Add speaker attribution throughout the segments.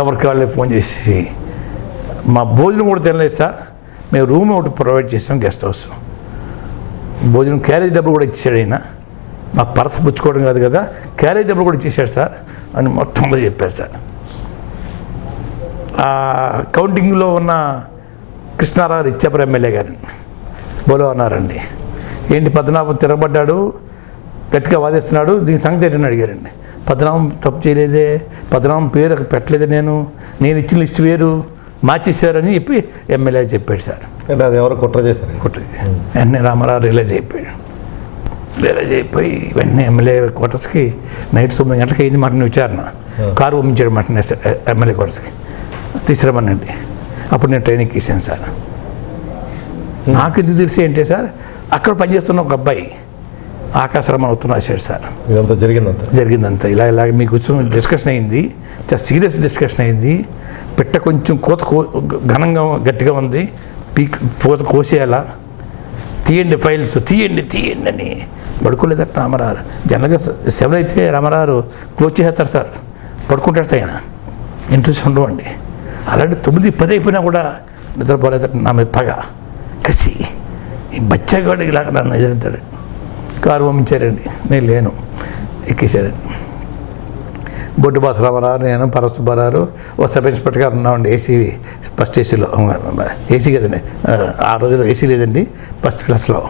Speaker 1: ఎవరికి వాళ్ళే ఫోన్ చేసి మా భోజనం కూడా తినలేదు సార్. మేము రూమ్ ఒకటి ప్రొవైడ్ చేసాం గెస్ట్ హౌస్. భోజనం క్యారేజ్ డబ్బులు కూడా ఇచ్చాడు ఆయన. మా పర్స్ పుచ్చుకోవడం కాదు కదా క్యారేజ్ డబ్బులు కూడా ఇచ్చేసాడు సార్ అని మొత్తంలో చెప్పారు సార్. ఆ కౌంటింగ్లో ఉన్న కృష్ణారావు ఇచ్చాపురం ఎమ్మెల్యే గారిని బోలో అన్నారండి ఏంటి పద్మనాభం తిరగబడ్డాడు గట్టిగా వాదిస్తున్నాడు దీని సంగతి ఏంటని అడిగారండి. పద్మనాభం తప్పు చేయలేదే పద్మనాభం పేరు అక్కడ పెట్టలేదే నేను నేను ఇచ్చిన లిస్ట్ వేరు మార్చేశారని చెప్పి ఎమ్మెల్యే చెప్పాడు సార్.
Speaker 2: అంటే అది ఎవరు కుట్ర చేశారు?
Speaker 1: కొట్టది వెంటనే రామారావు రిలీజ్ అయిపోయాడు రిలీజ్ అయిపోయి వెంటనే ఎమ్మెల్యే క్వార్టర్స్కి నైట్ తొమ్మిది గంటలకు అయింది మటన్ విచారణ. కారు పంపించాడు మటన్ ఎమ్మెల్యే క్వార్టర్స్కి. తీసుకురమ్మనండి. అప్పుడు నేను ట్రైనింగ్ ఇచ్చాను సార్. నాకు ఇది తెలిసి ఏంటి సార్? అక్కడ పనిచేస్తున్న ఒక అబ్బాయి. ఆకాశరామన్ అవుతున్నా వచ్చాడు సార్.
Speaker 2: ఇదంతా జరిగిందంతా?
Speaker 1: జరిగిందంతా. ఇలా ఇలా మీకు వచ్చిన డిస్కషన్ అయింది. చాలా సీరియస్ డిస్కషన్ అయింది. పిట్ట కొంచెం కోత కో ఘనంగా గట్టిగా ఉంది. పీక్ కోత కోసేయాలా? తీయండి ఫైల్స్ తీయండి తీయండి అని. పడుకోలేదట రామారావు. జనరల్గా సెవెన్ అయితే రామారావు క్లోజ్ చేసేస్తారు సార్. పడుకుంటాడు సార్ ఆయన. ఇంట్రెస్ట్ ఉండవండి అలాంటి తొమ్మిది పది అయిపోయినా కూడా నిద్రపోలేదట నా మీద పగ. కసి. ఈ బచ్చగాడు ఇలా నన్ను ఎదురుతాడు కారు పంపించారండి నేను లేను. ఎక్కేశారండి. బొడ్డు బాసరామరావు నేను పరస్తు బారారు ఓ సబ్ ఇన్స్పెక్టర్ గారు ఉన్నామండి ఏసీ ఫస్ట్ ఏసీలో ఏసీ కదండి. ఆ రోజుల్లో ఏసీ లేదండి ఫస్ట్ క్లాస్లో.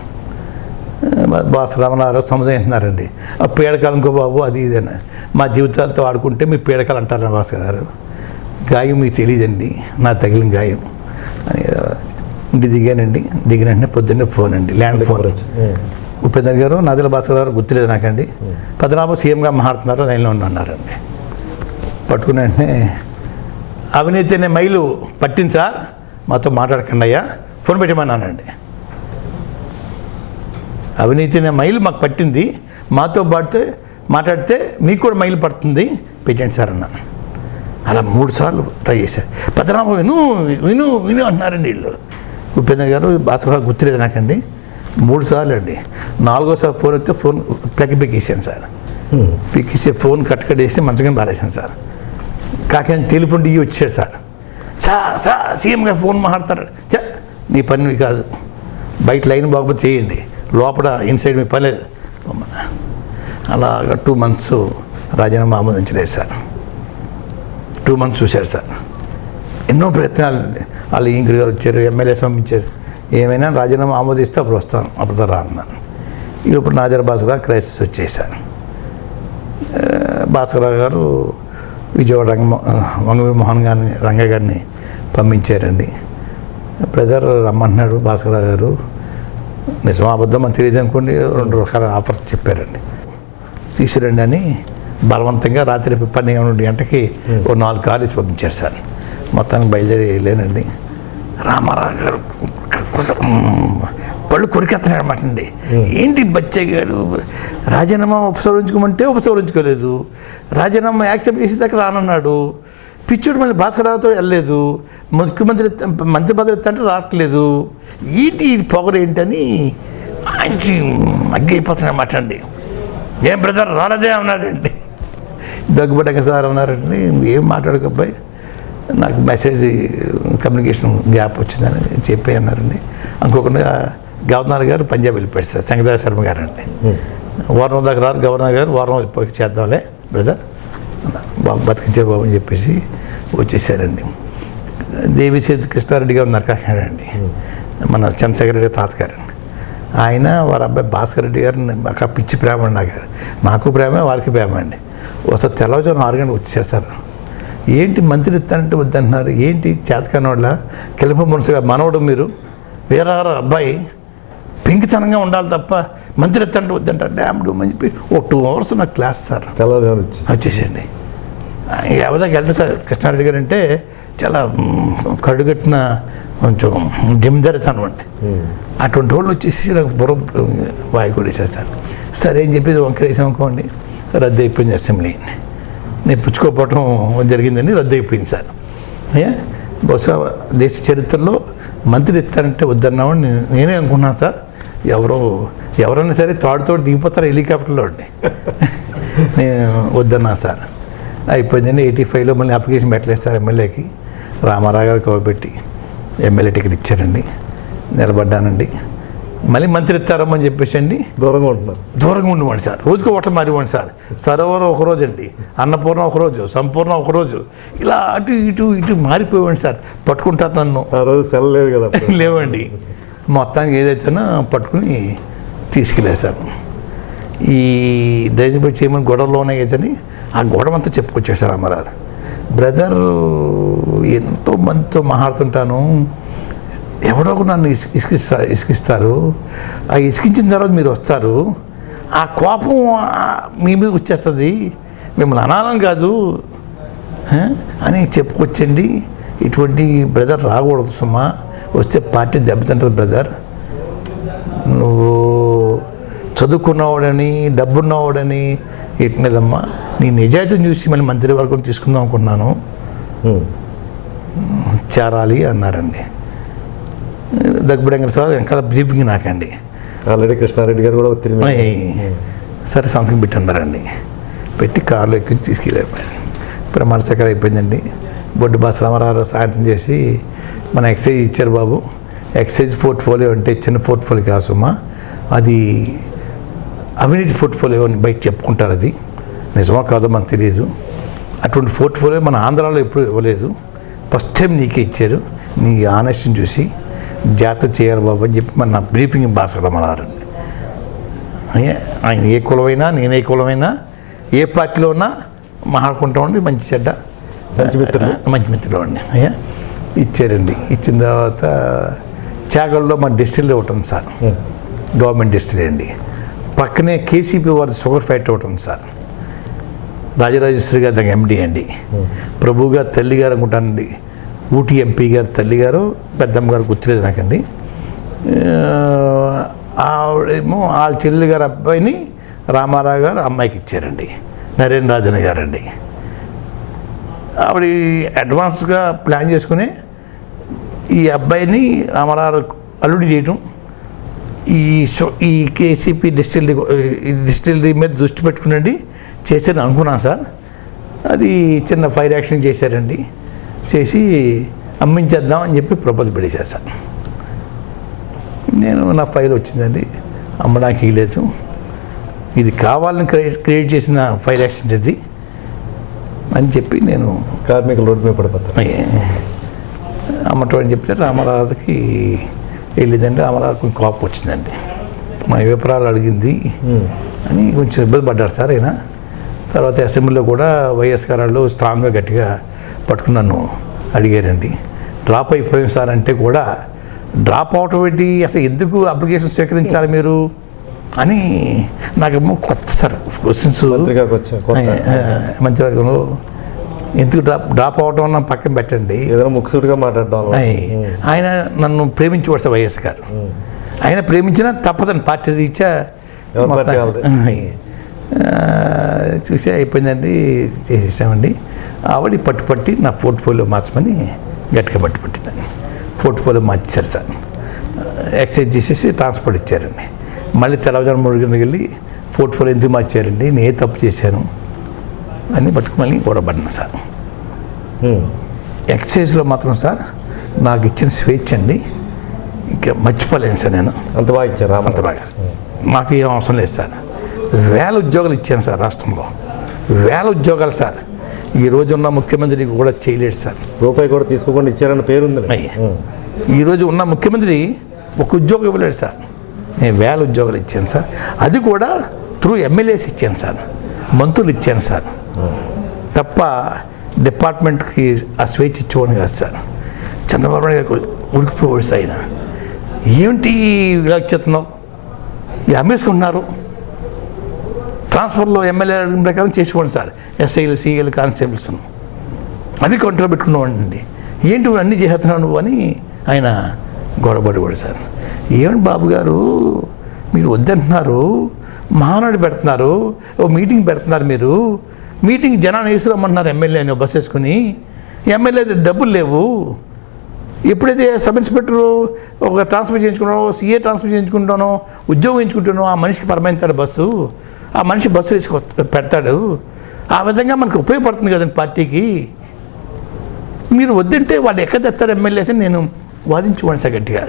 Speaker 1: బాస్ రామనారావు ఆ పీడకాలు ఇంకో బాబు అది ఇదని మా జీవితాలతో ఆడుకుంటే మీ పీడకాలు అంటారు బాస్ గారు. గాయం మీకు తెలియదండి నా తగిలిన గాయం. అని ఇంటి దిగానండి. దిగిన వెంటనే పొద్దున్నే ఫోన్ అండి ల్యాండ్ ఫోన్. ఉపేంద్ర గారు నాదిల భాస్కర్ గారు గుర్తులేదు నాకండి. పద్మనాభం సీఎంగా మారుతున్నారు లైన్లో ఉన్నారండి పట్టుకున్న వెంటనే అవినీతి అనే మైలు పట్టించా? మాతో మాట్లాడకండి అయ్యా. ఫోన్ పెట్టమన్నానండి. అవినీతి అనే మైలు మాకు పట్టింది మాతో పాటు మాట్లాడితే మీకు కూడా మైలు పడుతుంది. పెట్టండి సార్ అన్నాను అలా మూడు సార్లు ట్రై చేశారు. పద్మనాభం విను విను విను అంటున్నారండి వీళ్ళు. ఉపేంద్ర గారు భాస్కర్ గారు గుర్తులేదు నాకండి. మూడు సార్లు అండి నాలుగోసారి ఫోన్ వస్తే ఫోన్ ప్లగ్ పిక్కేసాను సార్. పిక్కేసి ఫోన్ కట్ కట్ చేసి మంచగా పారేసాను సార్. కాకినాడ టెలిఫోన్ డిగి వచ్చాడు సార్. సార్ సార్ సీఎం గారు ఫోన్ మాట్లాడతారు. చ నీ పని కాదు. బయట లైన్ బాగోపోతే చేయండి. లోపల ఇన్సైడ్ మీ పని అలాగా టూ మంత్స్ రాజీనామా ఆమోదించలేదు సార్. టూ మంత్స్ చూశారు సార్. ఎన్నో ప్రయత్నాలు. వాళ్ళు ఇంకుడు గారు వచ్చారు? ఎమ్మెల్యేస్ పంపించారు. ఏమైనా రాజీనామా ఆమోదిస్తే అప్పుడు వస్తాను. అప్పుడు రానున్నాను ఇప్పుడు నాజర్ భాస్కర్ క్రైసిస్ వచ్చేసాను భాస్కర్ భాస్కరరావు గారు విజయవాడ రంగ వంగవీ మోహన్ గారిని రంగ గారిని పంపించారండి. బ్రదర్ రమ్మంటున్నాడు భాస్కరరావు గారు. నిజం అబద్ధం అని తెలియదు అనుకోండి రెండు రకాల ఆఫర్ చెప్పారండి. తీసుకురండి అని బలవంతంగా రాత్రి పన్నెండు గంటకి ఓ నాలుగు కార్లు పంపించారు సార్. మొత్తానికి బయలుదేరి వెళ్ళానండి రామారావు గారు పళ్ళు కొరికెత్తనాడు అనమాట అండి. ఏంటి బచ్చయ్య గారు? రాజీనామా ఉపసంహరించుకోమంటే ఉపసంహరించుకోలేదు. రాజీనామా యాక్సెప్ట్ చేసి దగ్గర రానన్నాడు. పిచ్చుడు మళ్ళీ భాస్కరరావుతో వెళ్ళలేదు. ముఖ్యమంత్రి మంత్రి పదవి అంటే రావట్లేదు. ఏంటి ఈ పొగరు ఏంటని మంచి అగ్గైపోతున్నాడు అన్నమాట అండి. ఏం బ్రదర్ రాలేదే అన్నాడండి. దగ్గుబడ్డాక సార్ అన్నారండి ఏం మాట్లాడకపోయి నాకు మెసేజ్ కమ్యూనికేషన్ గ్యాప్ వచ్చిందని చెప్పి అన్నారండి. అనుకోకుండా గవర్నర్ గారు పంజాబ్ వెళ్ళిపోయాడు సార్ సంగీత శర్మ గారు అండి వారం దాకా రారు గవర్నర్ గారు వారం చేద్దాంలే బ్రదర్. బాబు బతికించే బాబు అని చెప్పేసి వచ్చేసారండి. దేవిసేతు కృష్ణారెడ్డి గారు ఉన్నారు కాకినాడ అండి మన చంద్రశేఖర రెడ్డి తాతగారు ఆయన వారి అబ్బాయి భాస్కర్ రెడ్డి గారు నాకు పిచ్చి ప్రేమ అండి నాకు. నాకు ప్రేమ వారికి ప్రేమ అండి. ఒకసారి తెల్లవారుజామున ఆరు గంటలకు వచ్చేసారు ఏంటి మంత్రి ఇస్తానంటే వద్దంటున్నారు? ఏంటి చేతకాని వాళ్ళ కిలప మున్సి గారు మనవడు మీరు. వేరే అబ్బాయి. పెంకితనంగా ఉండాలి తప్ప మంత్రి ఇస్తానంటే వద్దంటారు. డ్యామ్డు అని చెప్పి ఒక టూ అవర్స్ నాకు క్లాస్ సార్. వచ్చేసండి ఎవరికి వెళ్ళండి సార్? కృష్ణారెడ్డి గారు అంటే చాలా కడుగట్టిన కొంచెం జమీదారితనం అండి. అటువంటి వాళ్ళు వచ్చేసి నాకు బుర్ర వాయి కొడేశారు సార్. సరే అని చెప్పి వంకరేసాం అనుకోండి. రద్దు అయిపోయింది అసెంబ్లీ నేను పుచ్చుకోకపోవటం జరిగిందని రద్దు అయిపోయింది సార్ బహుశా దేశ చరిత్రలో మంత్రి ఇస్తారంటే వద్దన్నామని నేనే అనుకున్నాను సార్. ఎవరో ఎవరైనా సరే తాడుతో దిగిపోతారు హెలికాప్టర్లో అండి. నేను వద్దన్నా సార్. అయిపోయిందండి ఎయిటీ ఫైవ్లో మళ్ళీ అప్లికేషన్ పెట్టలేస్తారు ఎమ్మెల్యేకి. రామారావు గారు కోపెట్టి ఎమ్మెల్యే టికెట్ ఇచ్చారండి. నిలబడ్డానండి. మళ్ళీ మంత్రి ఇస్తారమ్మని చెప్పేసి అండి
Speaker 2: దూరంగా ఉంటున్నారు.
Speaker 1: దూరంగా ఉండివ్వండి సార్. రోజుకు ఒకటి మారివ్వండి సార్. సరోవరం ఒక రోజు అండి అన్నపూర్ణ ఒక రోజు సంపూర్ణ ఒక రోజు. ఇలా అటు ఇటు ఇటు మారిపోయివ్వండి సార్. పట్టుకుంటారు నన్ను.
Speaker 2: ఆ రోజు సెలవు లేదు కదా.
Speaker 1: లేవండి. మొత్తానికి ఏదైతేనో పట్టుకుని తీసుకెళ్ళేశారు ఈ దయచేసి చేయమని గొడవలో ఉన్నాయి కదని ఆ గొడవ అంతా చెప్పుకొచ్చేసారు అమ్మగారు బ్రదర్ ఎంతో మందితో మాట్లాడుతుంటాను. ఎవడో నన్ను ఇసు ఇసుకిస్తా ఇసుకిస్తారు. ఆ ఇసుకించిన తర్వాత మీరు వస్తారు. ఆ కోపం మీ మీద వచ్చేస్తుంది. మిమ్మల్ని అనాలం కాదు? అని చెప్పుకొచ్చండి. ఇటువంటి బ్రదర్ రాకూడదు సుమా. వస్తే పార్టీ దెబ్బతింటుంది బ్రదర్. నువ్వు చదువుకున్నవాడని డబ్బున్నవాడని ఎట్లేదమ్మా నీ నిజాయితీని చూసి మళ్ళీ మంత్రివర్గం తీసుకుందాం అనుకున్నాను. చేరాలి అన్నారండి. దగ్గుబడంగా సార్ వెనకాల బ్రీఫింగ్ నాకండి.
Speaker 2: ఆల్రెడీ కృష్ణారెడ్డి గారు కూడా
Speaker 1: అయ్. సరే సంతకం పెట్టన్నారండి పెట్టి కారులో ఎక్కించి తీసుకెళ్ళారు. ప్రమాణ చక్కెర అయిపోయిందండి. బొడ్డు బాస్ రామారావు సాయంత్రం చేసి మన ఎక్సైజ్ ఇచ్చారు బాబు. ఎక్సైజ్ పోర్ట్ఫోలియో అంటే చిన్న పోర్ట్ఫోలియో కాదు సుమా. అది అవినీతి పోర్ట్ఫోలియో అని బయట చెప్పుకుంటారు అది. నిజమా కాదో మనకు తెలియదు. అటువంటి పోర్ట్ఫోలియో మన ఆంధ్రాలో ఎప్పుడు ఇవ్వలేదు. ఫస్ట్ టైం నీకే ఇచ్చారు. నీ ఆనెస్ట్ని చూసి జాగ్రత్త చేయాలి బాబు అని చెప్పి మన బ్రీఫింగ్ భాస్కర్ రామారావు అయ్యా ఆయన ఏ కులమైనా నేను ఏ కులమైనా ఏ పార్టీలో ఉన్నా మాట్లాడుకుంటామండి మంచి చెడ్డ
Speaker 2: మంచి మిత్రులు.
Speaker 1: మంచి మిత్రులు అండి. అయ్యా ఇచ్చారండి. ఇచ్చిన తర్వాత చాగల్లో మా డిస్టిల్ ఉంటుంది సార్.
Speaker 2: ఉమ్.
Speaker 1: గవర్నమెంట్ డిస్టిల్ అండి. పక్కనే కేసీపీ వారి షుగర్ ఫ్యాక్టరీ ఒకటి ఉంది సార్. రాజరాజేశ్వరి గారు దానికి ఎండి అండి. ప్రభు గారు తల్లి గారు అనుకుంటానండి. ఊటీ ఎంపీ గారు తల్లి గారు పెద్దమ్మ గారు గుర్తులేదు నాకండి. ఆవిడేమో వాళ్ళ చెల్లి గారు అబ్బాయిని రామారావు గారు అమ్మాయికి ఇచ్చారండి. నరేంద్ర రాజన్ గారండి. ఆవిడ అడ్వాన్స్గా ప్లాన్ చేసుకుని ఈ అబ్బాయిని రామారావు అల్లుడి చేయటం ఈ షో ఈ కేసీపీ డిస్టిలరీ ఈ డిస్టిలరీ మీద దృష్టి పెట్టుకునండి చేశారని అనుకున్నాను సార్. అది చిన్న ఫైర్ యాక్షన్ చేశారండి. చేసి అమ్మించేద్దాం అని చెప్పి ప్రపోజ్ పెట్టేశారు సార్ నేను నా ఫైల్ వచ్చిందండి అమ్మడానికి లేదు. ఇది కావాలని క్రియేట్ క్రియేట్ చేసిన ఫైర్ యాక్షన్ ఇది అని చెప్పి నేను
Speaker 2: కార్మికులు రోడ్డు మీద పడిపోతారు.
Speaker 1: అమ్మటం అని చెప్తే రామారావుకి వెళ్ళిందండి. రామారావు కొంచెం కోపం వచ్చిందండి. మా వివరాలు అడిగింది. అని కొంచెం ఇబ్బంది పడ్డారు సార్ ఆయన తర్వాత అసెంబ్లీలో కూడా వైఎస్ఆర్ వాళ్ళు స్ట్రాంగ్గా గట్టిగా పట్టుకుని నన్ను అడిగారండి. డ్రాప్ అయిపోయాం సార్ అంటే కూడా డ్రాప్ అవటం ఏంటి? అసలు ఎందుకు అప్లికేషన్ స్వీకరించాలి మీరు? అని నాకేమో కొత్త సార్ క్వశ్చన్స్.
Speaker 2: కొత్త.
Speaker 1: మంత్రివర్గంలో ఎందుకు డ్రాప్ డ్రాప్ అవటం అన్న పక్కన పెట్టండి.
Speaker 2: ఏదైనా ముక్సుడిగా మాట్లాడడం
Speaker 1: ఆయన నన్ను ప్రేమించి వస్తే వైఎస్ గారు. ఆయన ప్రేమించినా తప్పదని పార్టీ రీత్యా చూసి అయిపోయిందండి చేసేసామండి. ఆవిడ పట్టు పట్టి నా పోర్ట్ఫోలియో మార్చమని గట్టిగా పట్టు పట్టిందండి. పోర్ట్ఫోలియో మార్చేశారు సార్. ఎక్సైజ్ చేసేసి ట్రాన్స్పోర్ట్ ఇచ్చారండి. మళ్ళీ తెల్లవారుజాము మూడు గంటలకు వెళ్ళి పోర్ట్ఫోలియో ఎందుకు మార్చారండి? నేను ఏ తప్పు చేశాను అని పట్టుకు మళ్ళీ గొడవపడినా సార్. ఎక్సైజ్లో మాత్రం సార్ నాకు ఇచ్చిన స్వేచ్ఛ అండి. ఇంకా మర్చిపోలేను సార్ నేను.
Speaker 2: అంత బాగా ఇచ్చారు
Speaker 1: అంత బాగా. మాకు ఏం అవసరం లేదు సార్. వేల ఉద్యోగాలు ఇచ్చాను సార్ రాష్ట్రంలో. వేల ఉద్యోగాలు సార్. ఈ రోజు ఉన్న ముఖ్యమంత్రికి కూడా చేయలేడు సార్.
Speaker 2: రూపాయి కూడా తీసుకోకుండా ఇచ్చారన్న పేరు ఉంది
Speaker 1: అయ్యి. ఈ రోజు ఉన్న ముఖ్యమంత్రి ఒక ఉద్యోగం ఇవ్వలేడు సార్. నేను వేల ఉద్యోగాలు ఇచ్చాను సార్. అది కూడా త్రూ ఎమ్మెల్యేస్ ఇచ్చాను సార్. మంత్రులు ఇచ్చాను సార్. తప్ప డిపార్ట్మెంట్కి ఆ స్వేచ్ఛ ఇచ్చేవాడిని కాదు సార్. చంద్రబాబు నాయుడు గారు ఉడికిపోయాడు సార్ ఆయన. ఏమిటి ఇలా చెప్తున్నావు ఇది అమ్మేసుకుంటున్నారు ట్రాన్స్ఫర్లో ఎమ్మెల్యే ప్రకారం చేసుకోండి సార్. ఎస్ఐలు సిఐలు కానిస్టేబుల్స్ అవి కంట్రోల్ పెట్టుకున్నామండి. ఏంటి నువ్వు అన్నీ చేస్తున్నావు నువ్వు అని ఆయన గొడవపడేవాడు సార్. ఏమండి బాబు గారు? మీరు వద్దంటున్నారు. మహానాడు పెడుతున్నారు. ఓ మీటింగ్ పెడుతున్నారు మీరు. మీటింగ్ జనాన్ని వేసుకురమ్మన్నారు ఎమ్మెల్యేని బస్ వేసుకుని. ఎమ్మెల్యే డబ్బులు లేవు. ఎప్పుడైతే సబ్ ఇన్స్పెక్టర్ ఒక ట్రాన్స్ఫర్ చేయించుకున్నానో సీఏ ట్రాన్స్ఫర్ చేయించుకుంటానో ఉద్యోగం ఎంచుకుంటానో ఆ మనిషికి పరమైతాడు బస్సు. ఆ మనిషి బస్సు తీసుకు పెడతాడు. ఆ విధంగా మనకు ఉపయోగపడుతుంది కదండి పార్టీకి. మీరు వద్దంటే వాళ్ళు ఎక్కడ తెస్తారు ఎమ్మెల్యేస్ అని నేను వాదించుకోండి సార్ గట్టిగా.